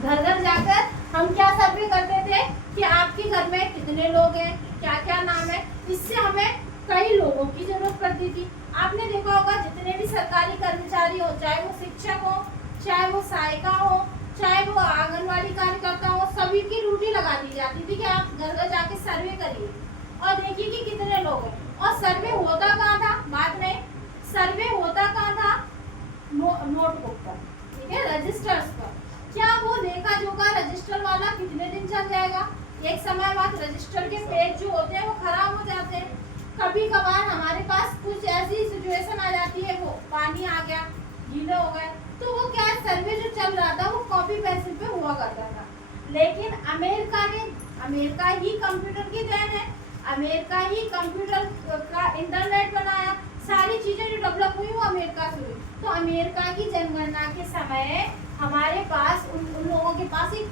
घर घर जाकर हम क्या सर्वे करते थे कि आपके घर में कितने लोग हैं, क्या क्या नाम है। इससे हमें कई लोगों की जरूरत पड़ती थी। आपने देखा होगा जितने भी सरकारी कर्मचारी हो, चाहे वो शिक्षक हो, चाहे वो सहायिका हो, चाहे वो आंगनवाड़ी कार्यकर्ता हो, सभी की ड्यूटी लगा दी जाती थी कि आप घर घर जाके सर्वे करिए और देखिए कि कितने लोग हैं। और सर्वे होता कहाँ था, बात नहीं, सर्वे होता कहाँ था, नोटबुक पर, ठीक है, रजिस्टर्स पर। क्या वो लेखा जोखा रजिस्टर वाला कितने दिन चल जाएगा? एक समय बाद रजिस्टर के पेज जो होते हैं वो खराब हो जाते हैं। कभी कभार हमारे पास कुछ ऐसी सिचुएशन आ जाती है, वो पानी आ गया, गीले हो गए, तो वो क्या सर्वे जो चल रहा था वो कॉपी पेंसिल पे हुआ करता था। लेकिन अमेरिका ही कंप्यूटर की देन है, अमेरिका ही कंप्यूटर का इंटरनेट बनाया, सारी चीजें जो डेवलप हुई वो अमेरिका से हुई। तो अमेरिका की जनगणना के समय हमारे पास उन लोगों के पास एक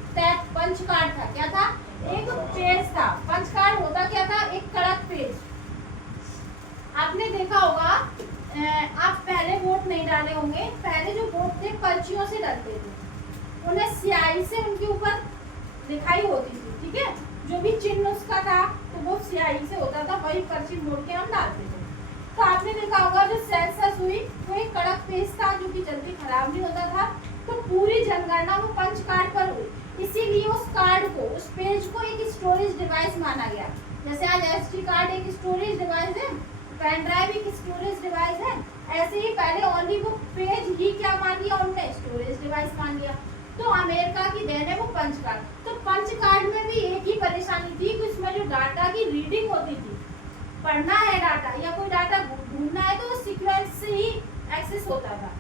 पंच कार्ड था। क्या था? एक पेज था। पंच कार्ड होता क्या था? एक कड़क पेज। आपने देखा होगा, आप पहले वोट नहीं डाले होंगे, पहले जो वोट थे पर्चियों से डलते थे, उन्हें स्याही से उनके ऊपर लिखाई होती थी, ठीक है, जो भी चिन्ह उसका था तो वो स्याही से होता था, वही पर्ची मोड़ के हम डालते थे। तो आपने देखा होगा जो सेंसस हुई वो एक कड़क पेज था जो कि जल्दी खराब नहीं होता था। तो पूरी जनगणना वो पंच कार्ड पर हुई, इसीलिए उस कार्ड को, उस पेज को एक स्टोरेज डिवाइस माना गया। जैसे आज एसडी कार्ड एक स्टोरेज डिवाइस है, पेन ड्राइव एक स्टोरेज डिवाइस है, ऐसे ही पहले ओनली वो पेज ही क्या मान लिया उनने, स्टोरेज डिवाइस मान लिया। तो अमेरिका की देन है वो पंच कार्ड। तो पंच कार्ड में भी एक ही परेशानी थी कि उसमें जो डाटा की रीडिंग होती थी, पढ़ना है डाटा या कोई डाटा ढूंढना है तो वो सीक्वेंस से ही एक्सेस होता था,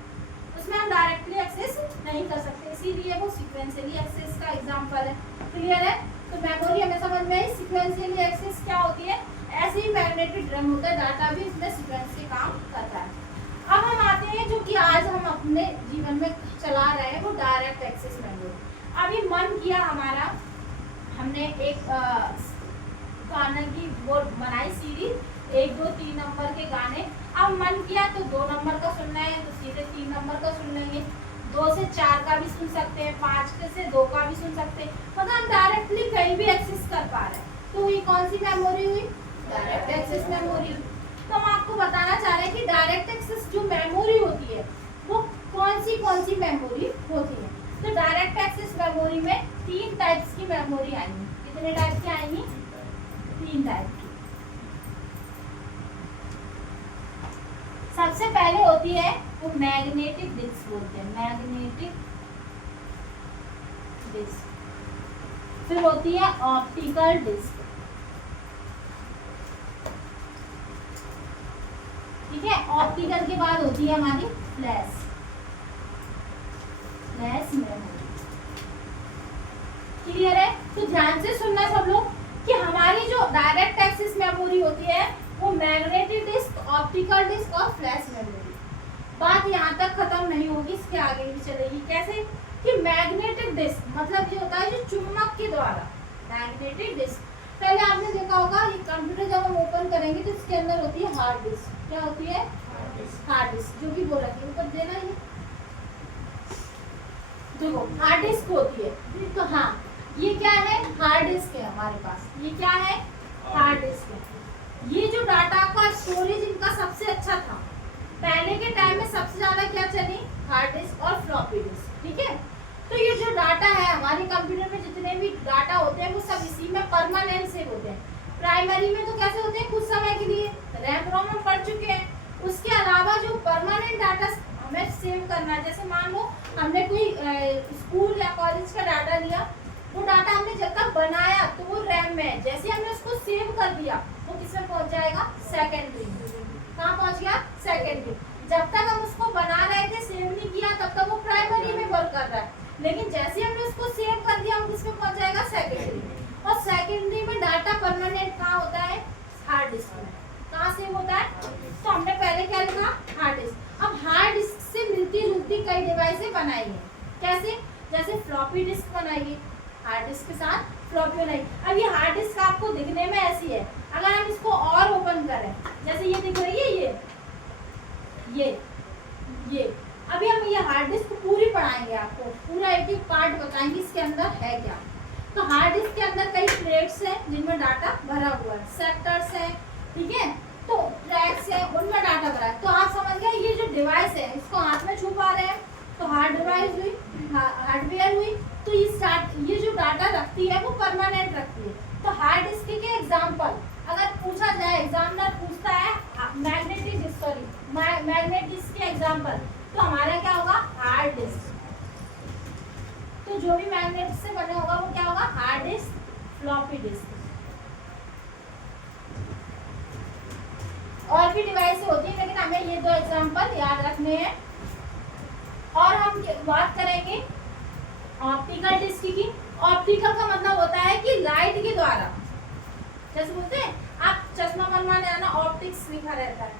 उसमें हम डायरेक्टली एक्सेस नहीं कर सकते, इसीलिए वो सीक्वेंशियली एक्सेस का एग्जांपल है। क्लियर है? तो मेमोरी हमें समझ में आई, सीक्वेंशियली एक्सेस क्या होती है, ऐसे ही मैग्नेटिक ड्रम होता है, डाटा भी इसमें सीक्वेंस से काम करता है। अब हम आते हैं जो कि आज हम अपने जीवन में चला रहे हैं, वो डायरेक्ट एक्सेस मेमोरी। अभी मन किया हमारा, हमने एक गाने की वो बनाई सीरीज, 1 2 3 नंबर के गाने। अब मन किया तो 2 नंबर का सुनना है तो सीधे 3 नंबर का सुन लेंगे, 2 से 4 का भी सुन सकते हैं, 5 से 2 का भी सुन सकते हैं, मतलब हम डायरेक्टली कहीं भी एक्सेस कर पा रहे हैं। तो ये कौन सी मेमोरी हुई? Direct access memory. तो हम आपको बताना चाह रहे हैं कि डायरेक्ट एक्सेस जो मेमोरी होती है वो कौन सी मेमोरी होती है। तो डायरेक्ट एक्सेस मेमोरी में 3 टाइप्स की मेमोरी आएंगी। कितने टाइप की आएंगी? 3 टाइप की। सबसे पहले होती है वो मैग्नेटिक डिस्क बोलते हैं, मैग्नेटिक डिस्क। फिर होती है ऑप्टिकल डिस्क, ठीक है। ऑप्टिकल के बाद होती है हमारी फ्लैश मेमोरी। क्लियर है? तो ध्यान से सुनना सब लोग कि हमारी जो डायरेक्ट एक्सेस मेमोरी होती है वो मैग्नेटिक डिस्क, ऑप्टिकल डिस्क और फ्लैश मेमोरी। बात यहाँ तक खत्म नहीं होगी, इसके आगे भी चलेगी। कैसे? कि मैग्नेटिक डिस्क मतलब ये होता है जो चुंबक के द्वारा, मैग्नेटिक डिस्क। पहले आपने देखा होगा ये कंप्यूटर जब हम ओपन करेंगे तो इसके अंदर होती है हार्ड डिस्क। क्या होती है? हार्ड डिस्क, जो कि बोल रखी है ऊपर देना ही, देखो हार्ड डिस्क होती है। तो हाँ, ये क्या है? हार्ड डिस्क है हमारे पास। ये क्या है? हार्ड डिस्क है। ये जो डाटा का स्टोरेज इनका सबसे अच्छा था। पहले के टाइम में सबसे ज्यादा क्या चली? हार्ड डिस्क और फ्लॉपी डिस्क, ठीक है। तो ये जो डाटा है हमारे कंप्यूटर में, जितने भी डाटा होते हैं वो सब इसी में परमानेंट सेव होते हैं। प्राइमरी में तो कैसे होते हैं? कुछ समय के लिए, रैम रोम हम पढ़ चुके हैं। उसके अलावा जो परमानेंट डाटा हमें सेव करना है, जैसे मान लो हमने कोई स्कूल या कॉलेज का डाटा लिया, वो डाटा हमने जब तक बनाया तो वो रैम में है, जैसे हमने उसको सेव कर दिया वो किसमें पहुंच जाएगा? सेकेंडरी में। कहाँ पहुंच गया? सेकेंडरी। जब तक हम उसको बना रहे थे, सेव नहीं किया, तब तक वो प्राइमरी में वर्क कर रहा है, लेकिन जैसे हमने उसको सेव कर दिया वो किसमें पहुंच जाएगा? सेकेंडरी में। और सेकेंडरी में डाटा परमानेंट कहाँ होता है? हार्ड डिस्क में। कहाँ सेव होता है? तो हमने पहले क्या लिखा? Hard disk. अब हार्ड डिस्क से मिलती जुलती कई डिवाइसें बनाई है। कैसे? जैसे फ्लॉपी डिस्क बनाइए, हार्ड डिस्क के साथ फ्लॉपी बनाई। अब ये हार्ड डिस्क आपको दिखने में ऐसी है, अगर हम इसको और ओपन करें, जैसे ये दिख रही है, ये अभी हम ये हार्ड डिस्क पूरी पढ़ाएंगे आपको। पूरा एक एक पार्ट बताएंगे इसके अंदर है क्या। तो हार्ड डिस्क के अंदर कई प्लेट्स हैं जिनमें डाटा भरा हुआ है, सेक्टर्स है, ठीक है, तो ट्रैक्स है, उनमें डाटा भरा है। तो आप समझ गए ये जो डिवाइस है इसको हाथ में छू पा रहे हैं, तो हार्ड डिवाइस हुई, हार्डवेयर हुई। तो ये जो डाटा रखती है वो परमानेंट रखती है। तो हार्ड डिस्क के एग्जांपल अगर पूछा जाए, एग्जामिनर पूछता है मैग्नेट डिस्क के एग्जांपल, तो हमारा क्या होगा, हार्ड डिस्क। तो जो भी मैग्नेट से बना होगा वो क्या होगा, हार्ड डिस्क, फ्लॉपी डिस्क। और भी डिवाइस होती है लेकिन हमें ये दो एग्जांपल याद रखने हैं। और हम बात करेंगे ऑप्टिकल डिस्क की। ऑप्टिकल का मतलब होता है कि लाइट के द्वारा, जैसे बोलते हैं आप चश्मा बनवाने आना, ऑप्टिक्स लिखा रहता है।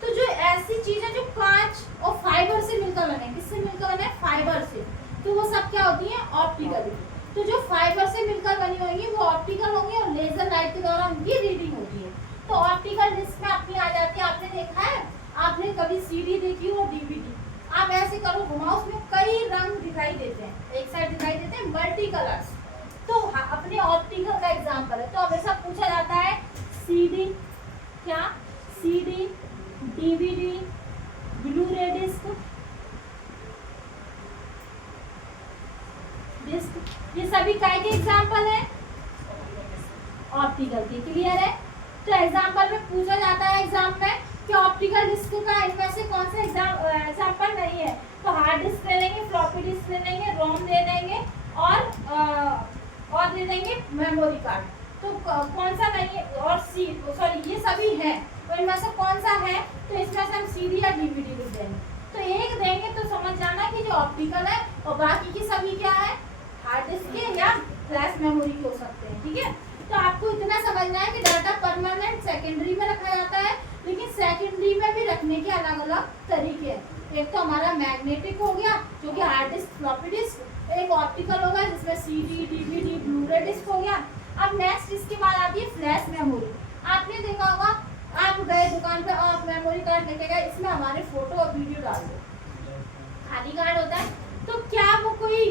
तो जो ऐसी चीजें जो कांच और फाइबर से मिलकर बने, किससे मिलकर बने, फाइबर से, तो वो सब क्या होती है, ऑप्टिकल। तो जो फाइबर से मिलकर बनी होंगी वो ऑप्टिकल होंगी और लेजर लाइट के द्वारा उनकी रीडिंग होती है। तो ऑप्टिकल डिस्क में अपनी आ जाती है, आपने देखा है, आपने कभी सीडी देखी हो, डीवीडी, आप ऐसे करो घुमाओ, उसमें कई रंग दिखाई देते हैं, एक साइड दिखाई देते हैं मल्टी कलर्स। तो अपने ऑप्टिकल का एग्जांपल है। तो हमेशा पूछा जाता है सीडी, क्या, सीडी, डीवीडी, ब्लू रे डिस्क, ये सभी काय के एग्जांपल है, ऑप्टिकल के। क्लियर है। तो एग्जांपल में पूछा जाता है एग्जाम में कि ऑप्टिकल डिस्क का इनमें से कौन सा एग्जांपल नहीं है। तो हार्ड डिस्क ले लेंगे, फ्लॉपी डिस्क ले लेंगे, रोम दे देंगे और दे देंगे मेमोरी कार्ड। तो कौन सा नहीं है, और ये सभी है, तो इनमें से कौन सा है, तो इसमें से हम सीडी या डीवीडी लिख देंगे। तो एक देंगे तो समझ जाना कि जो ऑप्टिकल है, और बाकी की सभी क्या है, हार्ड डिस्क के या फ्लैश मेमोरी के हो सकते हैं, ठीक है। तो आपको इतना समझना है कि डाटा परमानेंट सेकेंडरी में रखा जाता है, लेकिन सेकेंडरी में भी रखने के अलग अलग तरीके हैं। एक तो हमारा मैग्नेटिक हो गया जो कि हार्ड डिस्क, फ्लॉपी डिस्क, एक ऑप्टिकल होगा जिसमें सीडी, डीवीडी, ब्लू रे डिस्क हो गया। अब नेक्स्ट इसके बाद आती है फ्लैश मेमोरी। आपने देखा होगा, आप गए दुकान पे और मेमोरी कार्ड लेके गए, इसमें हमारे फोटो और वीडियो डाल दो, खाली कार्ड होता है। तो क्या वो कोई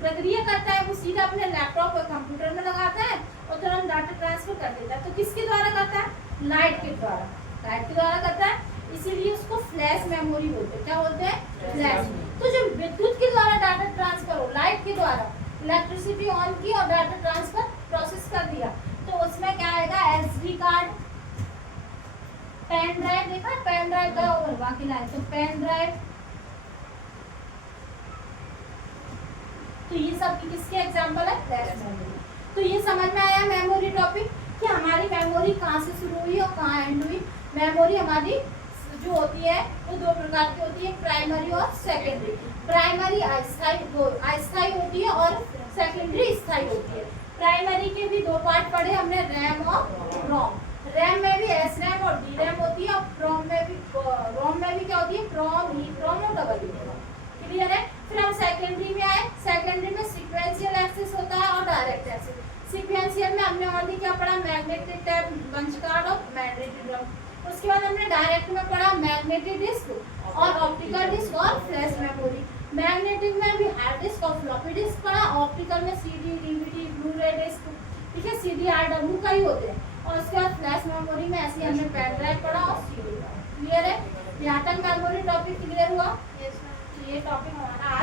प्रक्रिया करता है, वो सीधा अपने लैपटॉप और कंप्यूटर में लगाता है और तुरंत डाटा ट्रांसफर कर देता है। तो किसके द्वारा करता है, लाइट के द्वारा, लाइट के द्वारा करता है, इसीलिए उसको फ्लैश मेमोरी बोलते हैं। क्या बोलते हैं, फ्लैश। तो जो विद्युत के द्वारा डाटा ट्रांसफर हो, लाइट के द्वारा, इलेक्ट्रिसिटी ऑन की और डाटा ट्रांसफर प्रोसेस कर दिया, तो उसमें क्या आएगा, एसडी कार्ड, पेन ड्राइव, देखा पेन ड्राइव का और बाकी लाइन, तो पेन ड्राइव। तो ये सब किसके एग्जांपल है, फ्लैश मेमोरी। तो ये समझ में आया मेमोरी टॉपिक कि हमारी मेमोरी कहाँ से शुरू हुई और कहाँ एंड हुई। मेमोरी हमारी जो होती है वो दो प्रकार की होती है, प्राइमरी और सेकेंडरी। प्राइमरी अस्थायी होती है और सेकेंडरी स्थायी होती है। प्राइमरी के भी दो पार्ट पढ़े हमने, रैम और रोम। रैम में भी एस रैम और डी रैम होती है, और रोम में भी क्या होती है, प्रोम, ईप्रोम और डबल ईप्रोम। क्लियर है। फिर हम सेकेंडरी में आए। सेकेंडरी में सीक्वेंशियल एक्सेस होता है और डायरेक्ट एक्सेस। सीक्वेंशियल में हमने ऑलरेडी क्या पढ़ा, मैग्नेटिक टैप, बंच कार्ड और मैग्नेटिक ड्रम। उसके बाद हमने डायरेक्ट में पढ़ा मैग्नेटिक डिस्क और ऑप्टिकल डिस्क और फ्लैश मेमोरी। मैग्नेटिक में भी हार्ड डिस्क और फ्लॉपी डिस्क पढ़ा, ऑप्टिकल में सीडी, डीवीडी, ब्लू रे डिस्क, ठीक है, CDRW का ही होते हैं। और उसके बाद फ्लैश मेमोरी में ऐसे हमने पेन ड्राइव पढ़ा और CD। क्लियर है। यहाँ तक मेमोरी टॉपिक क्लियर हुआ। ये टॉपिक हमारा